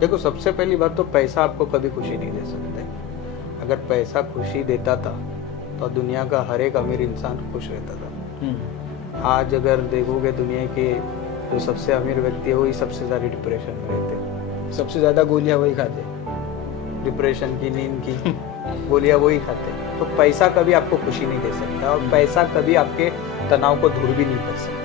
देखो, सबसे पहली बात तो पैसा आपको कभी खुशी नहीं दे सकता है। अगर पैसा खुशी देता था तो दुनिया का हर एक अमीर इंसान खुश रहता था। आज अगर देखोगे दुनिया के जो सबसे अमीर व्यक्ति है वही सबसे ज़्यादा डिप्रेशन में रहते हैं। सबसे ज्यादा गोलियां वही खाते हैं। डिप्रेशन की, नींद की गोलियां वही खाते हैं। तो पैसा कभी आपको खुशी नहीं दे सकता और पैसा कभी आपके तनाव को दूर भी नहीं कर सकता।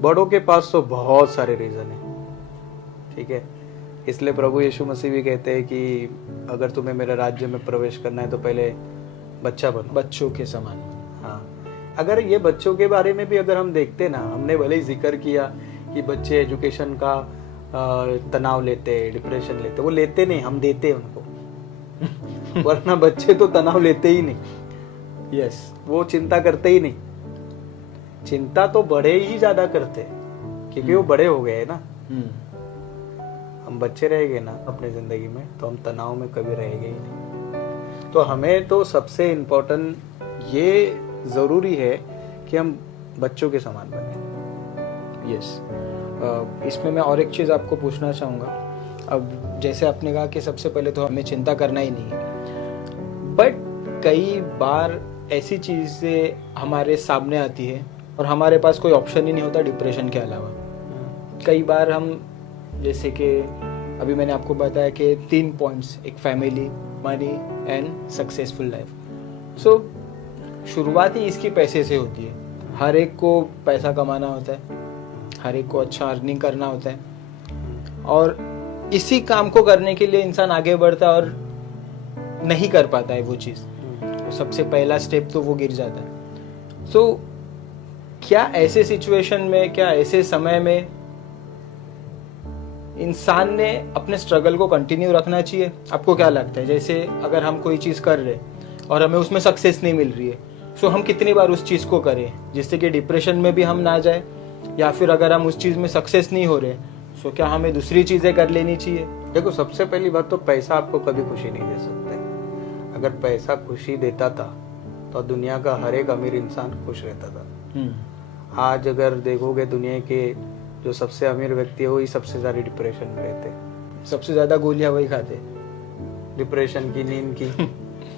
बड़ों के पास तो बहुत सारे रीजन है, ठीक है। इसलिए प्रभु यीशु मसीह भी कहते हैं कि अगर तुम्हें मेरे राज्य में प्रवेश करना है तो पहले बच्चा बनो, बच्चों के समान। हाँ। अगर ये बच्चों के बारे में भी अगर हम देखते ना, हमने भले ही जिक्र किया कि बच्चे एजुकेशन का तनाव लेते, डिप्रेशन लेते, वो लेते नहीं, हम देते हैं उनको वरना बच्चे तो तनाव लेते ही नहीं। यस, वो चिंता करते ही नहीं। चिंता तो बड़े ही ज्यादा करते क्योंकि वो बड़े हो गए ना। हम बच्चे रह गए ना अपने जिंदगी में तो हम तनाव में कभी रहेंगे ही नहीं। तो हमें तो सबसे इम्पोर्टेंट ये जरूरी है कि हम बच्चों के समान बने। यस। इसमें मैं और एक चीज़ आपको पूछना चाहूँगा। अब जैसे आपने कहा कि सबसे पहले तो हमें चिंता करना ही नहीं है, बट कई बार ऐसी चीज़ें हमारे सामने आती है और हमारे पास कोई ऑप्शन ही नहीं होता डिप्रेशन के अलावा। कई बार हम, जैसे कि अभी मैंने आपको बताया कि 3 पॉइंट्स, एक family, money and successful life. So शुरुआत ही इसकी पैसे से होती है। हर एक को पैसा कमाना होता है, हर एक को अच्छा अर्निंग करना होता है और इसी काम को करने के लिए इंसान आगे बढ़ता है और नहीं कर पाता है वो चीज़। तो सबसे पहला स्टेप तो वो गिर जाता है। सो क्या ऐसे सिचुएशन में, क्या ऐसे समय में इंसान ने अपने स्ट्रगल को कंटिन्यू रखना चाहिए? आपको क्या लगता है? जैसे अगर हम कोई चीज़ कर रहे और हमें उसमें सक्सेस नहीं मिल रही है, सो हम कितनी बार उस चीज़ को करें जिससे कि डिप्रेशन में भी हम ना जाए, या फिर अगर हम उस चीज़ में सक्सेस नहीं हो रहे सो क्या हमें दूसरी चीज़ें कर लेनी चाहिए? देखो, सबसे पहली बात तो पैसा आपको कभी खुशी नहीं दे सकता है। अगर पैसा खुशी देता था तो दुनिया का हर एक अमीर इंसान खुश रहता था। आज अगर देखोगे दुनिया के जो सबसे अमीर व्यक्ति है वही सबसे ज्यादा डिप्रेशन में रहते हैं। सबसे ज़्यादा गोलियां वही खाते। डिप्रेशन की, नींद की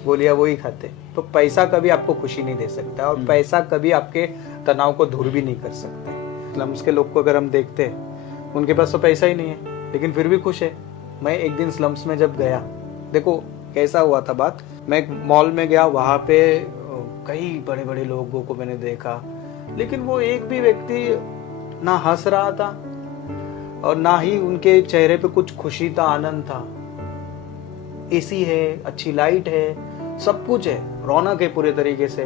गोलियां वही खाते। तो पैसा कभी आपको खुशी नहीं दे सकता और पैसा कभी आपके तनाव को दूर भी नहीं कर सकता। स्लम्स के लोग को अगर हम देखते हैं, उनके पास तो पैसा ही नहीं है लेकिन फिर भी खुश है। मैं एक दिन स्लम्स में जब गया, देखो कैसा हुआ था बात। मैं एक मॉल में गया, वहां पे कई बड़े बड़े लोगों को मैंने देखा, लेकिन वो एक भी व्यक्ति ना हंस रहा था और ना ही उनके चेहरे पे कुछ खुशी था, आनंद था। एसी है, अच्छी लाइट है, सब कुछ है, रौनक है पूरे तरीके से,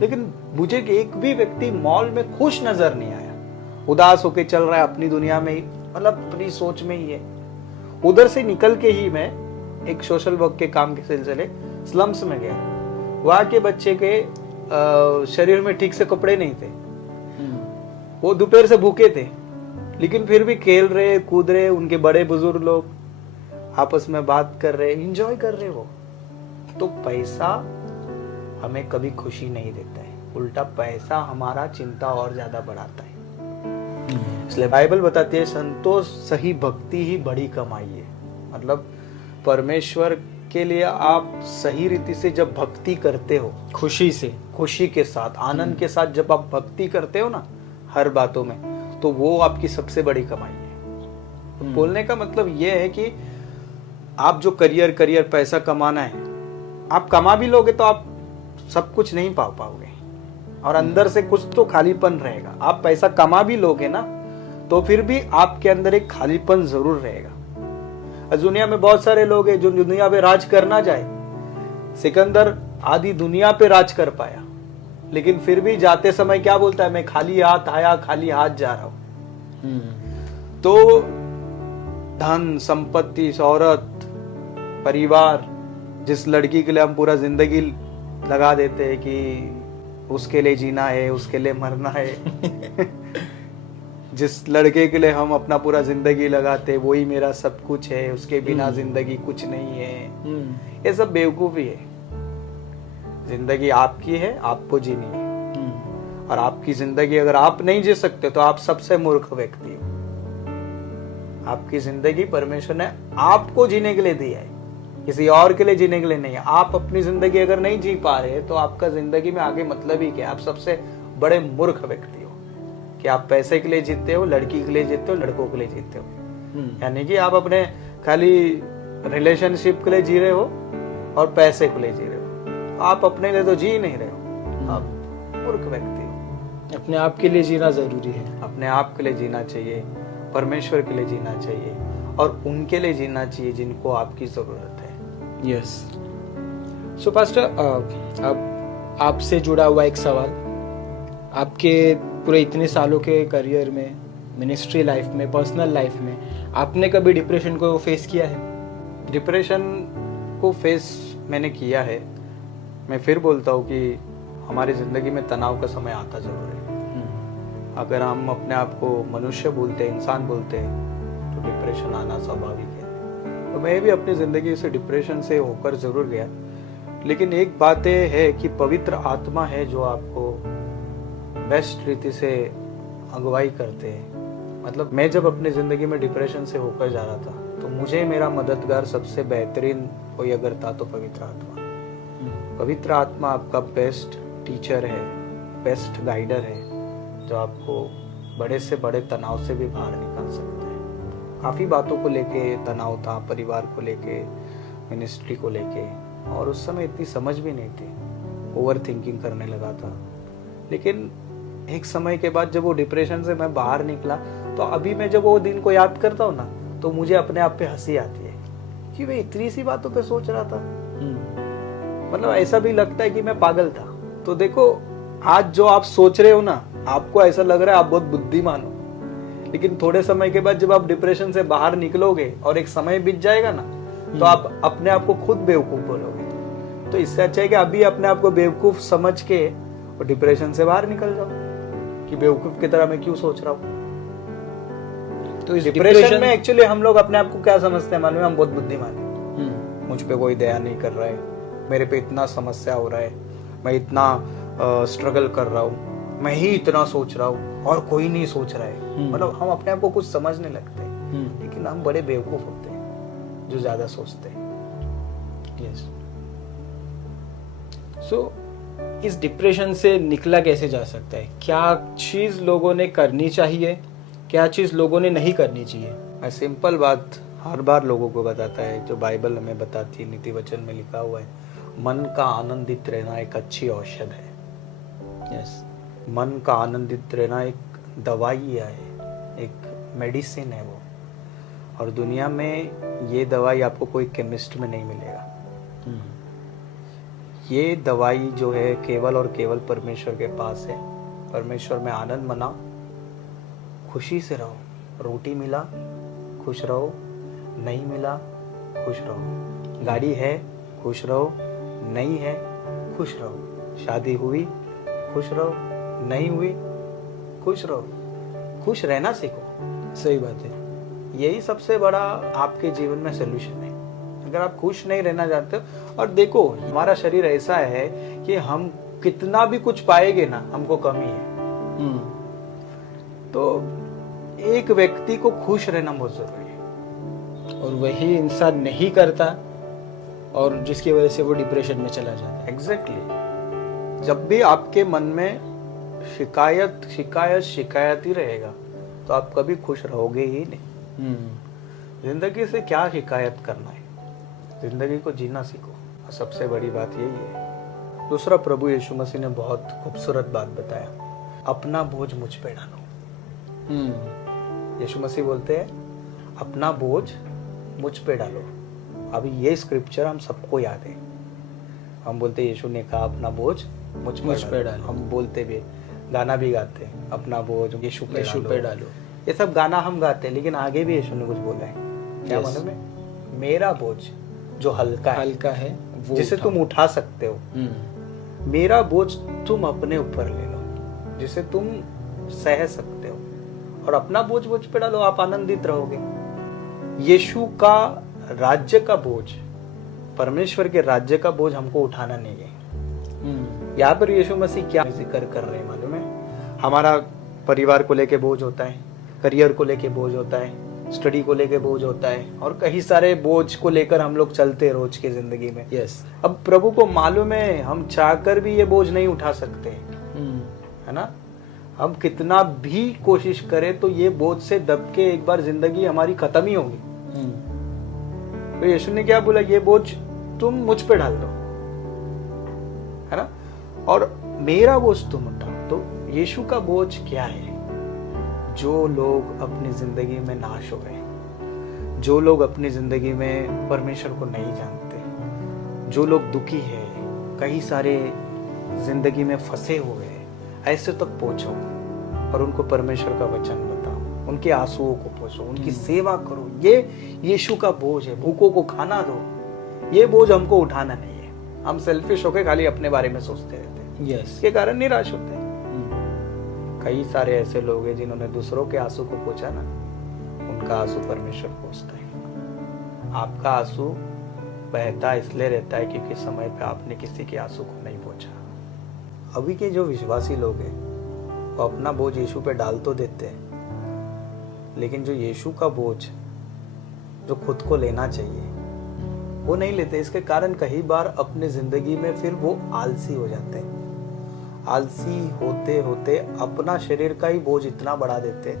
लेकिन मुझे एक भी व्यक्ति मॉल में खुश नजर नहीं आया। उदास होके चल रहा है अपनी दुनिया में ही, मतलब अपनी सोच में ही है। उधर से निकल के ही मैं एक सोशल वर्क के काम के सिलसिले स्लम्स में गया। वहां के बच्चे के शरीर में ठीक से कपड़े नहीं थे, वो दोपहर से भूखे थे, लेकिन फिर भी खेल रहे, कूद रहे। उनके बड़े बुजुर्ग लोग आपस में बात कर रहे, एंजॉय कर रहे वो। तो पैसा हमें कभी खुशी नहीं देता है, उल्टा पैसा हमारा चिंता और ज्यादा बढ़ाता है। इसलिए बाइबल बताती है संतोष सही भक्ति ही बड़ी कमाई है। मतलब परमेश्वर के लिए आप सही रीति से जब भक्ति करते हो, खुशी से, खुशी के साथ, आनंद के साथ जब आप भक्ति करते हो ना हर बातों में, तो वो आपकी सबसे बड़ी कमाई है। तो बोलने का मतलब ये है कि आप जो करियर पैसा कमाना है, आप कमा भी लोगे तो आप सब कुछ नहीं पा पाओगे और अंदर से कुछ तो खालीपन रहेगा। आप पैसा कमा भी लोगे ना तो फिर भी आपके अंदर एक खालीपन जरूर रहेगा। दुनिया में बहुत सारे लोग हैं जो दुनिया पे राज करना चाहे। सिकंदर आधी दुनिया पे राज कर पाया, लेकिन फिर भी जाते समय क्या बोलता है? मैं खाली हाथ आया, खाली हाथ जा रहा हूं। तो धन, संपत्ति, शोहरत, परिवार, जिस लड़की के लिए हम पूरा जिंदगी लगा देते हैं कि उसके लिए जीना है, उसके लिए मरना है जिस लड़के के लिए हम अपना पूरा जिंदगी लगाते वही मेरा सब कुछ है, उसके बिना जिंदगी कुछ नहीं है, ये सब बेवकूफी है। जिंदगी आपकी है, आपको जीनी है। और आपकी जिंदगी अगर आप नहीं जी सकते तो आप सबसे मूर्ख व्यक्ति हो। आपकी जिंदगी परमेश्वर ने आपको जीने के लिए दी है, किसी और के लिए जीने के लिए नहीं है। आप अपनी जिंदगी अगर नहीं जी पा रहे तो आपका जिंदगी में आगे मतलब ही क्या? आप सबसे बड़े मूर्ख व्यक्ति हो कि आप पैसे के लिए जीते हो, लड़की के लिए जीते हो, लड़कों के लिए जीते हो। यानी कि आप अपने खाली रिलेशनशिप के लिए जी रहे हो और पैसे के लिए जी रहे हो। आप अपने लिए तो जी नहीं रहे हो, आप मूर्ख व्यक्ति हो। अपने आप के लिए जीना जरूरी है। अपने आप के लिए जीना चाहिए, परमेश्वर के लिए जीना चाहिए और उनके लिए जीना चाहिए जिनको आपकी जरूरत है। यस। सो पास्टर, अब आपसे जुड़ा हुआ एक सवाल, आपके पूरे इतने सालों के करियर में, मिनिस्ट्री लाइफ में, पर्सनल लाइफ में, आपने कभी डिप्रेशन को फेस किया है? डिप्रेशन को फेस मैंने किया है। मैं फिर बोलता हूँ कि हमारी जिंदगी में तनाव का समय आता जरूर है। अगर हम अपने आप को मनुष्य बोलते हैं, इंसान बोलते हैं, तो डिप्रेशन आना स्वाभाविक है। तो मैं भी अपनी जिंदगी से डिप्रेशन से होकर जरूर गया, लेकिन एक बात है कि पवित्र आत्मा है जो आपको बेस्ट रीति से अगुवाई करते हैं। मतलब मैं जब अपनी जिंदगी में डिप्रेशन से होकर जा रहा था तो मुझे मेरा मददगार सबसे बेहतरीन कोई अगर था तो पवित्र आत्मा। पवित्र आत्मा आपका बेस्ट टीचर है, बेस्ट गाइडर है, जो आपको बड़े से बड़े तनाव से भी बाहर निकाल सकते हैं। काफ़ी बातों को लेके तनाव था, परिवार को लेके, मिनिस्ट्री को लेके, और उस समय इतनी समझ भी नहीं थी, ओवर थिंकिंग करने लगा था। लेकिन एक समय के बाद जब वो डिप्रेशन से मैं बाहर निकला तो अभी मैं जब वो दिन को याद करता हूँ ना तो मुझे अपने आप पे हंसी आती है कि मैं इतनी सी बातों पे सोच रहा था। मतलब ऐसा भी लगता है कि मैं पागल था। तो देखो, आज जो आप सोच रहे हो ना, आपको ऐसा लग रहा है आप बहुत बुद्धिमान हो, लेकिन थोड़े समय के बाद जब आप डिप्रेशन से बाहर निकलोगे और एक समय बीत जाएगा ना तो आप अपने आप को खुद बेवकूफ बोलोगे। तो इससे अच्छा है कि अभी अपने आप को बेवकूफ समझ के और डिप्रेशन से बाहर निकल जाओ कि बेवकूफ की तरह मैं क्यों सोच रहा हूँ। तो इस डिप्रेशन में एक्चुअली हम लोग अपने आप को क्या समझते हैं, मालूम है? हम बहुत बुद्धिमान हैं, मुझ पे कोई दया नहीं कर रहा है, मेरे पे इतना समस्या हो रहा है, मैं इतना स्ट्रगल कर रहा हूँ, मैं ही इतना सोच रहा हूँ और कोई नहीं सोच रहा है। मतलब हम अपने आप को कुछ समझने लगते हैं, लेकिन हम बड़े बेवकूफ होते हैं जो ज्यादा सोचते हैं। यस। सो इस डिप्रेशन से निकला कैसे जा सकता है? क्या चीज लोगों ने करनी चाहिए, क्या चीज लोगों ने नहीं करनी चाहिए? मैं सिंपल बात हर बार लोगों को बताता है, जो बाइबल हमें बताती है, नीति वचन में लिखा हुआ है, मन का आनंदित रहना एक अच्छी औषध है। यस। मन का आनंदित रहना एक दवाई है, एक मेडिसिन है वो। और दुनिया में ये दवाई आपको कोई केमिस्ट में नहीं मिलेगा। ये दवाई जो है केवल और केवल परमेश्वर के पास है। परमेश्वर में आनंद मनाओ, खुशी से रहो। रोटी मिला खुश रहो, नहीं मिला खुश रहो। गाड़ी है खुश रहो, नहीं है खुश रहो। शादी हुई खुश रहो, नहीं हुई खुश रहो। खुश रहना सीखो। सही बात है। यही सबसे बड़ा आपके जीवन में सोल्यूशन है। अगर आप खुश नहीं रहना चाहते हो, और देखो हमारा शरीर ऐसा है कि हम कितना भी कुछ पाएंगे ना, हमको कमी है। तो एक व्यक्ति को खुश रहना बहुत जरूरी है, और वही इंसान नहीं करता और जिसकी वजह से वो डिप्रेशन में चला जाता है। एग्जैक्टली। जब भी आपके मन में शिकायत शिकायत शिकायत ही रहेगा तो आप कभी खुश रहोगे ही नहीं। जिंदगी से क्या शिकायत करना है, जिंदगी को जीना सीखो। सबसे बड़ी बात यही है। दूसरा, प्रभु यीशु मसीह ने बहुत खूबसूरत बात बताया, अपना बोझ मुझ पे डालो। यीशु मसीह बोलते हैं अपना बोझ मुझ पे डालो। अभी ये स्क्रिप्चर हम सबको याद है। हम बोलते यीशु ने कहा अपना बोझ मुझ पे डालो। हम बोलते भी, गाना भी गाते हैं, अपना बोझ यीशु पे डालो। ये सब गाना हम गाते हैं, लेकिन आगे भी यीशु ने कुछ बोला है। क्या मालूम है? मेरा बोझ जो हल्का है वो जिसे तुम उठा सकते हो। मेरा बोझ तुम अपने ऊपर ले लो, जिसे तुम सह सकते हो, और अपना बोझ बोझ पे डालो, आप आनंदित रहोगे। यीशु का राज्य का बोझ, परमेश्वर के राज्य का बोझ हमको उठाना नहीं है। यहाँ पर यीशु मसीह क्या जिक्र कर रहे हैं मालूम है? हमारा परिवार को लेके बोझ होता है, करियर को लेके बोझ होता है, स्टडी को लेके बोझ होता है, और कई सारे बोझ को लेकर हम लोग चलते हैं रोज की जिंदगी में। यस। अब प्रभु को मालूम है हम चाहकर भी ये बोझ नहीं उठा सकते, है ना? हम कितना भी कोशिश करें तो ये बोझ से दब के एक बार जिंदगी हमारी खत्म ही होगी। तो यीशु ने क्या बोला? ये बोझ तुम मुझ पे डाल दो, है ना, और मेरा बोझ तुम उठाओ। तो यीशु का बोझ क्या है? जो लोग अपनी जिंदगी में नाश हो गए, जो लोग अपनी जिंदगी में परमेश्वर को नहीं जानते, जो लोग दुखी है, कई सारे जिंदगी में फंसे हुए हैं, ऐसे तक पहुंचो और उनको परमेश्वर का वचन बताओ, उनके आंसुओं को पोंछो, उनकी सेवा करो। ये यीशु का बोझ है। भूखों को खाना दो। ये बोझ हमको उठाना नहीं है। हम सेल्फिश होके खाली अपने बारे में सोचते रहते हैं। यस। इसके कारण निराश होते हैं। कई सारे ऐसे लोग हैं जिन्होंने दूसरों के आंसू को पोंछा ना, उनका आंसू परमेश्वर पोंछता है। आपका आंसू बहता इसलिए रहता है क्योंकि समय पे आपने किसी के आंसू को नहीं पोंछा। अभी के जो विश्वासी लोग हैं वो अपना बोझ यीशु पे डाल तो देते हैं, लेकिन जो यीशु का बोझ जो खुद को लेना चाहिए वो नहीं लेते। इसके कारण कई बार अपने जिंदगी में फिर वो आलसी हो जाते हैं। आलसी होते होते अपना शरीर का ही बोझ इतना बढ़ा देते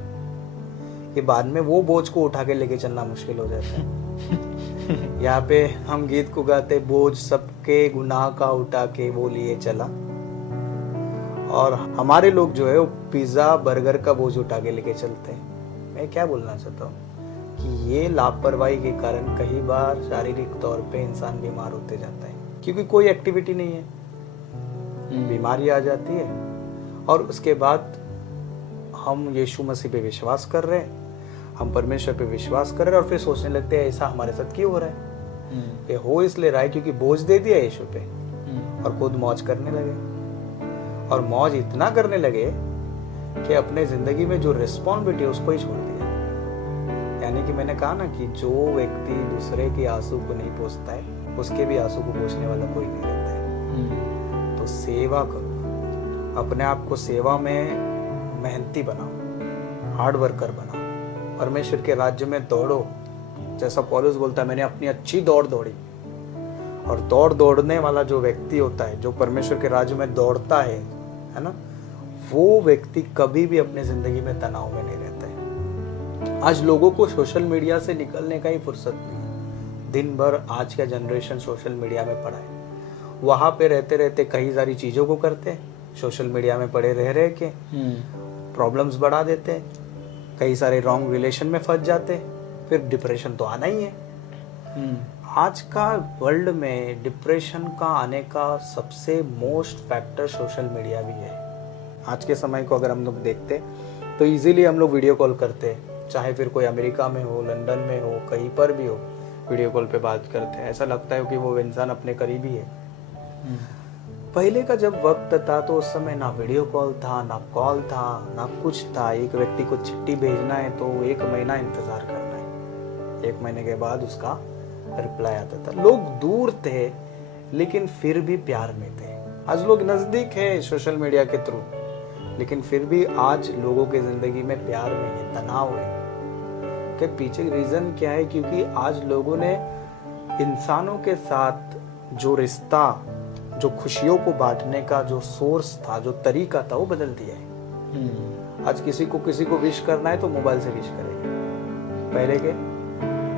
कि बाद में वो बोझ को उठा के लेके चलना मुश्किल हो जाता है। यहाँ पे हम गीत को गाते, बोझ सबके गुनाह का उठा के वो लिए चला, और हमारे लोग जो है वो पिज्जा बर्गर का बोझ उठा के लेके चलते हैं। मैं क्या बोलना चाहता हूँ कि ये लापरवाही के कारण कई बार शारीरिक तौर पे इंसान बीमार होते जाता है, क्योंकि कोई एक्टिविटी नहीं है, बीमारी आ जाती है, और उसके बाद हम यीशु मसीह पे विश्वास कर रहे हैं, हम परमेश्वर पे विश्वास कर रहे हैं, और फिर सोचने लगते हैं ऐसा हमारे साथ क्यों हो रहा है? ये हो इसलिए रहा है क्योंकि बोझ दे दिया यीशु पे, और खुद मौज करने लगे, और मौज इतना करने लगे कि अपने जिंदगी में जो रिस्पॉन्सिबिलिटी है उसको ही छोड़ दिया। यानी कि मैंने कहा ना कि जो व्यक्ति दूसरे के आंसू को नहीं पोंछता है उसके भी आंसू को पोंछने वाला कोई नहीं रहता है। तो सेवा करो, अपने आप को सेवा में मेहनती बनाओ, हार्ड वर्कर बनाओ, परमेश्वर के राज्य में दौड़ो। जैसा पौलुस बोलता है, मैंने अपनी अच्छी दौड़ दौड़ी। और दौड़ने वाला जो व्यक्ति होता है, जो परमेश्वर के राज्य में दौड़ता है ना, वो व्यक्ति कभी भी अपने जिंदगी में तनाव में नहीं रहता है। आज लोगों को सोशल मीडिया से निकलने का ही फुर्सत नहीं है। दिन भर आज का जनरेशन सोशल मीडिया में पड़ा है। वहां पे रहते रहते कई सारी चीजों को करते हैं, सोशल मीडिया में पड़े रह के प्रॉब्लम्स बढ़ा देते हैं, कई सारे रॉन्ग रिलेशन में फंस जाते हैं, फिर डिप्रेशन तो आना ही है। आज का वर्ल्ड में डिप्रेशन का आने का सबसे मोस्ट फैक्टर सोशल मीडिया भी है। आज के समय को अगर हम लोग देखते तो इजीली हम लोग वीडियो कॉल करते हैं, चाहे फिर कोई अमेरिका में हो, लंदन में हो, कहीं पर भी हो, वीडियो कॉल पे बात करते हैं। ऐसा लगता है कि वो इंसान अपने करीबी है। पहले का जब वक्त था तो उस समय ना वीडियो कॉल था, ना कॉल था, ना कुछ था। एक व्यक्ति को चिट्ठी भेजना है तो 1 महीना इंतजार करना है, 1 महीने के बाद उसका रिप्लाई आता था। लोग दूर थे लेकिन फिर भी प्यार में थे। आज लोग नजदीक है सोशल मीडिया के थ्रू, लेकिन फिर भी आज लोगों के जिंदगी में प्यार नहीं है, तनाव है। के पीछे रीजन क्या है? क्योंकि आज लोगों ने इंसानों के साथ जो रिश्ता, जो खुशियों को बांटने का जो सोर्स था, जो तरीका था, वो बदल दिया है। आज किसी को विश करना है तो मोबाइल से विश करेंगे। पहले के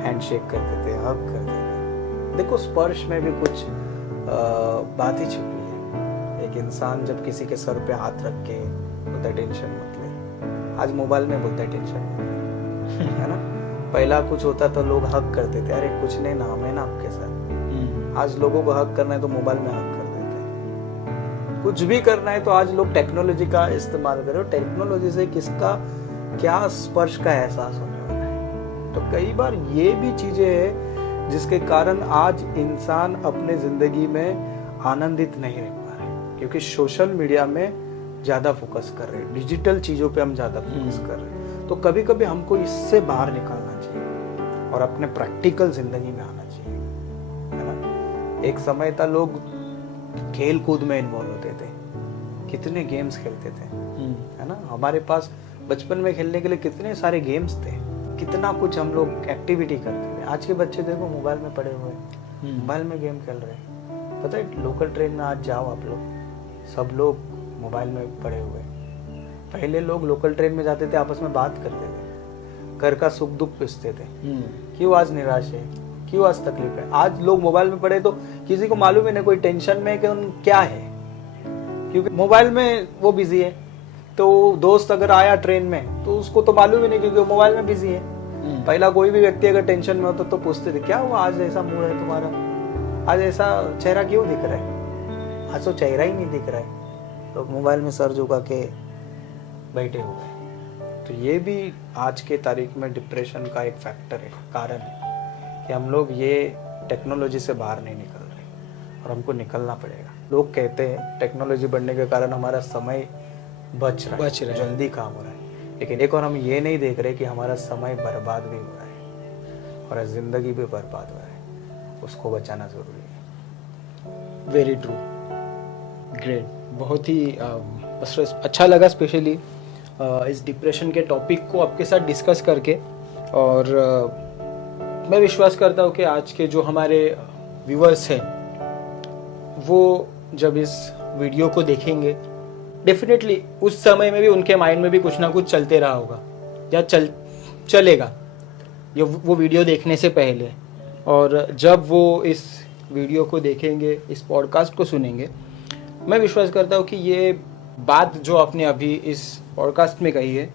हैंडशेक करते थे, हग करते थे। देखो, स्पर्श में भी कुछ बात ही छुपी है। एक इंसान जब किसी के सर पे हाथ रख के बोलता है टेंशन मत ले, आज मोबाइल में बोलता है टेंशन मत ले, है ना। पहला कुछ होता तो लोग हग करते थे, अरे कुछ नहीं, नाम है ना आपके साथ। आज लोगों को हग करना है तो मोबाइल में हग कर देते हैं। कुछ भी करना है तो आज लोग टेक्नोलॉजी का इस्तेमाल कर रहे हो। टेक्नोलॉजी से किसका क्या स्पर्श का एहसास होने वाला है। तो कई बार ये भी चीजें है जिसके कारण आज इंसान अपने जिंदगी में आनंदित नहीं रह पा रहे, क्योंकि सोशल मीडिया में ज्यादा फोकस कर रहे हैं, डिजिटल चीजों पे हम ज्यादा फोकस कर रहे हैं। तो कभी कभी हमको इससे बाहर निकलना चाहिए और अपने प्रैक्टिकल जिंदगी में आना चाहिए, है ना। एक समय था लोग खेल कूद में इन्वॉल्व होते थे, कितने गेम्स खेलते थे, है ना। हमारे पास बचपन में खेलने के लिए कितने सारे गेम्स थे, कितना कुछ हम लोग एक्टिविटी करते थे। आज के बच्चे देखो मोबाइल में पड़े हुए हैं, मोबाइल में गेम खेल रहे हैं। पता है लोकल ट्रेन में आज जाओ आप लोग, सब लोग मोबाइल में पड़े हुए हैं। पहले लोग लोकल ट्रेन में जाते थे, आपस में बात करते थे, घर का सुख दुख पूछते थे, क्यों आज निराश है, क्यों आज तकलीफ है। आज लोग मोबाइल में पड़े तो किसी को मालूम ही नहीं, कोई टेंशन में कि उन क्या है, क्योंकि मोबाइल में वो बिजी है। तो दोस्त अगर आया ट्रेन में तो उसको तो मालूम ही नहीं, क्योंकि वो मोबाइल में बिजी है। पहला कोई भी व्यक्ति अगर टेंशन में होता तो पूछते थे क्या हुआ, आज ऐसा मूड है तुम्हारा, आज ऐसा चेहरा क्यों दिख रहा है। आज तो चेहरा ही नहीं दिख रहा है, लोग मोबाइल में सर झुका के बैठे हुए। तो ये भी आज के तारीख में डिप्रेशन का एक फैक्टर है, कारण है कि हम लोग ये टेक्नोलॉजी से बाहर नहीं निकल रहे और हमको निकलना पड़ेगा। लोग कहते हैं टेक्नोलॉजी बढ़ने के कारण हमारा समय बच रहा है, जल्दी काम हो रहा है, लेकिन एक और हम ये नहीं देख रहे कि हमारा समय बर्बाद भी हो रहा है और जिंदगी भी बर्बाद हो रहा है, उसको बचाना जरूरी है। वेरी ट्रू, ग्रेट, बहुत ही अच्छा लगा स्पेशली इस डिप्रेशन के टॉपिक को आपके साथ डिस्कस करके। और मैं विश्वास करता हूँ कि आज के जो हमारे व्यूअर्स हैं वो जब इस वीडियो को देखेंगे डेफिनेटली उस समय में भी उनके माइंड में भी कुछ ना कुछ चलते रहा होगा या चलेगा ये वो वीडियो देखने से पहले। और जब वो इस वीडियो को देखेंगे, इस पॉडकास्ट को सुनेंगे, मैं विश्वास करता हूँ कि ये बात जो आपने अभी इस पॉडकास्ट में कही है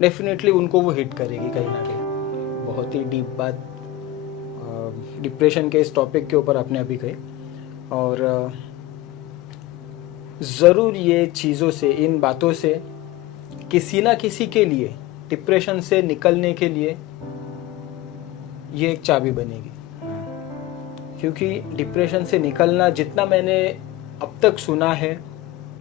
डेफिनेटली उनको वो हिट करेगी कहीं ना कहीं। बहुत ही डीप बात डिप्रेशन के इस टॉपिक के ऊपर आपने अभी कही। और ज़रूर ये चीज़ों से, इन बातों से किसी ना किसी के लिए डिप्रेशन से निकलने के लिए ये एक चाबी बनेगी। क्योंकि डिप्रेशन से निकलना, जितना मैंने अब तक सुना है,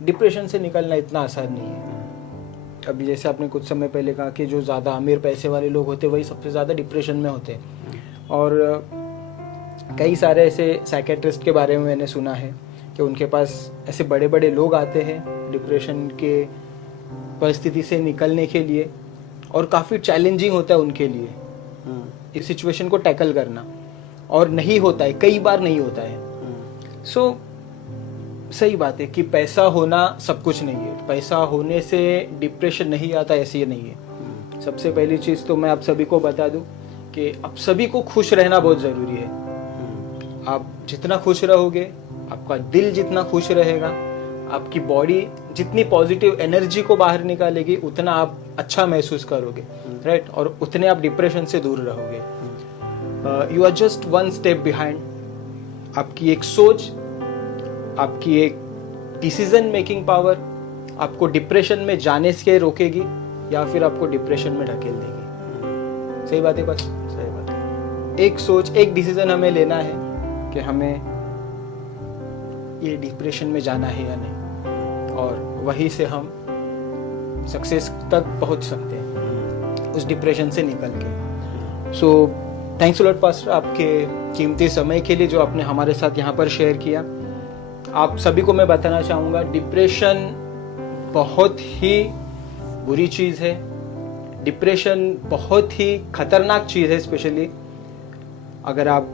डिप्रेशन से निकलना इतना आसान नहीं है। अभी जैसे आपने कुछ समय पहले कहा कि जो ज़्यादा अमीर पैसे वाले लोग होते वही सबसे ज़्यादा डिप्रेशन में होते हैं। और कई सारे ऐसे साइकेट्रिस्ट के बारे में मैंने सुना है कि उनके पास ऐसे बड़े बड़े लोग आते हैं डिप्रेशन के परिस्थिति से निकलने के लिए, और काफ़ी चैलेंजिंग होता है उनके लिए इस सिचुएशन को टैकल करना, और नहीं होता है, कई बार नहीं होता है। सो सही बात है कि पैसा होना सब कुछ नहीं है, पैसा होने से डिप्रेशन नहीं आता, ऐसे नहीं है। सबसे पहली चीज़ तो मैं आप सभी को बता दूं कि आप सभी को खुश रहना बहुत ज़रूरी है। आप जितना खुश रहोगे, आपका दिल जितना खुश रहेगा, आपकी बॉडी जितनी पॉजिटिव एनर्जी को बाहर निकालेगी, उतना आप अच्छा महसूस करोगे, राइट। और उतने आप डिप्रेशन से दूर रहोगे। You are just one step behind. आपकी एक सोच, आपकी एक डिसीजन मेकिंग पावर आपको डिप्रेशन में जाने से रोकेगी या फिर आपको डिप्रेशन में ढकेल देगी। सही बात है, बस सही बात है। एक सोच, एक डिसीजन हमें लेना है कि हमें ये डिप्रेशन में जाना है या नहीं, और वहीं से हम सक्सेस तक पहुंच सकते हैं उस डिप्रेशन से निकल के। So thanks a lot pastor, आपके कीमती समय के लिए जो आपने हमारे साथ यहाँ पर शेयर किया। आप सभी को मैं बताना चाहूँगा, डिप्रेशन बहुत ही बुरी चीज़ है। डिप्रेशन बहुत ही खतरनाक चीज़ है, स्पेशली अगर आप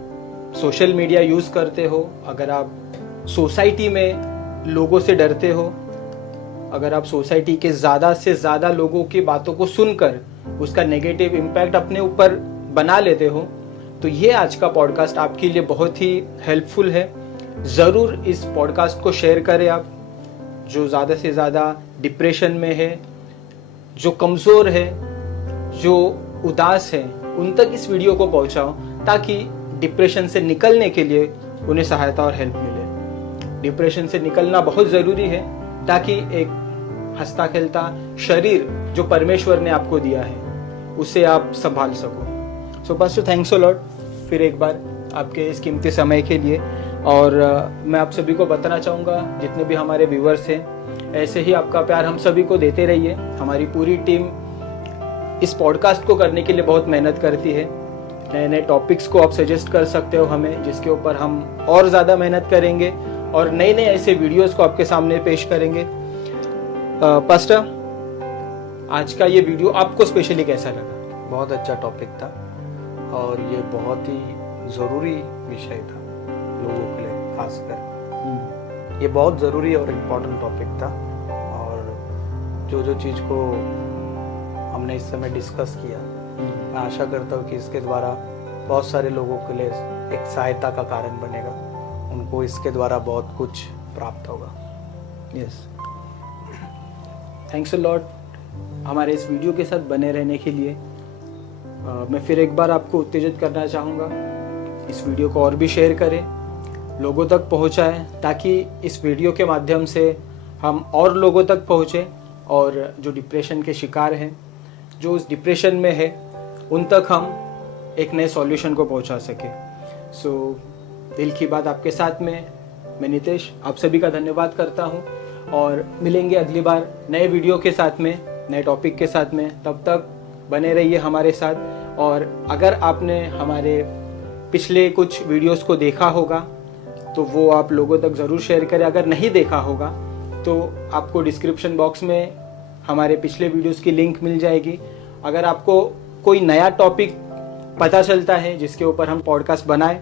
सोशल मीडिया यूज़ करते हो, अगर आप सोसाइटी में लोगों से डरते हो, अगर आप सोसाइटी के ज़्यादा से ज़्यादा लोगों की बातों को सुनकर उसका नेगेटिव इम्पैक्ट अपने ऊपर बना लेते हो, तो ये आज का पॉडकास्ट आपके लिए बहुत ही हेल्पफुल है। ज़रूर इस पॉडकास्ट को शेयर करें आप, जो ज़्यादा से ज़्यादा डिप्रेशन में है, जो कमज़ोर है, जो उदास है, उन तक इस वीडियो को पहुंचाओ ताकि डिप्रेशन से निकलने के लिए उन्हें सहायता और हेल्प मिले। डिप्रेशन से निकलना बहुत ज़रूरी है ताकि एक हंसता खेलता शरीर जो परमेश्वर ने आपको दिया है उसे आप संभाल सको। सो पास्टर, थैंक्स अ लॉट फिर एक बार आपके इस कीमती समय के लिए। और मैं आप सभी को बताना चाहूँगा, जितने भी हमारे व्यूवर्स हैं, ऐसे ही आपका प्यार हम सभी को देते रहिए। हमारी पूरी टीम इस पॉडकास्ट को करने के लिए बहुत मेहनत करती है। नए नए टॉपिक्स को आप सजेस्ट कर सकते हो हमें, जिसके ऊपर हम और ज़्यादा मेहनत करेंगे और नए नए ऐसे वीडियोस को आपके सामने पेश करेंगे। पास्टर, आज का ये वीडियो आपको स्पेशली कैसा लगा? बहुत अच्छा टॉपिक था और ये बहुत ही ज़रूरी विषय था लोगों के लिए, खासकर ये बहुत ज़रूरी और इम्पोर्टेंट टॉपिक था। और जो चीज़ को हमने इस समय डिस्कस किया, मैं आशा करता हूँ कि इसके द्वारा बहुत सारे लोगों के लिए एक सहायता का कारण बनेगा, उनको इसके द्वारा बहुत कुछ प्राप्त होगा। यस, थैंक्स अ लॉट हमारे इस वीडियो के साथ बने रहने के लिए। मैं फिर एक बार आपको उत्तेजित करना चाहूँगा, इस वीडियो को और भी शेयर करें, लोगों तक पहुँचाएं, ताकि इस वीडियो के माध्यम से हम और लोगों तक पहुँचें और जो डिप्रेशन के शिकार हैं, जो उस डिप्रेशन में है, उन तक हम एक नए सॉल्यूशन को पहुँचा सकें। सो दिल की बात आपके साथ में मैं नितेश आप सभी का धन्यवाद करता हूँ और मिलेंगे अगली बार नए वीडियो के साथ में, नए टॉपिक के साथ में। तब तक बने रहिए हमारे साथ। और अगर आपने हमारे पिछले कुछ वीडियोस को देखा होगा तो वो आप लोगों तक ज़रूर शेयर करें। अगर नहीं देखा होगा तो आपको डिस्क्रिप्शन बॉक्स में हमारे पिछले वीडियोस की लिंक मिल जाएगी। अगर आपको कोई नया टॉपिक पता चलता है जिसके ऊपर हम पॉडकास्ट बनाएं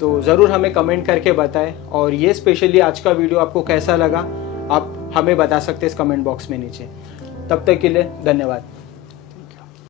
तो ज़रूर हमें कमेंट करके बताएं। और ये स्पेशली आज का वीडियो आपको कैसा लगा आप हमें बता सकते हैं इस कमेंट बॉक्स में नीचे। तब तक के लिए धन्यवाद।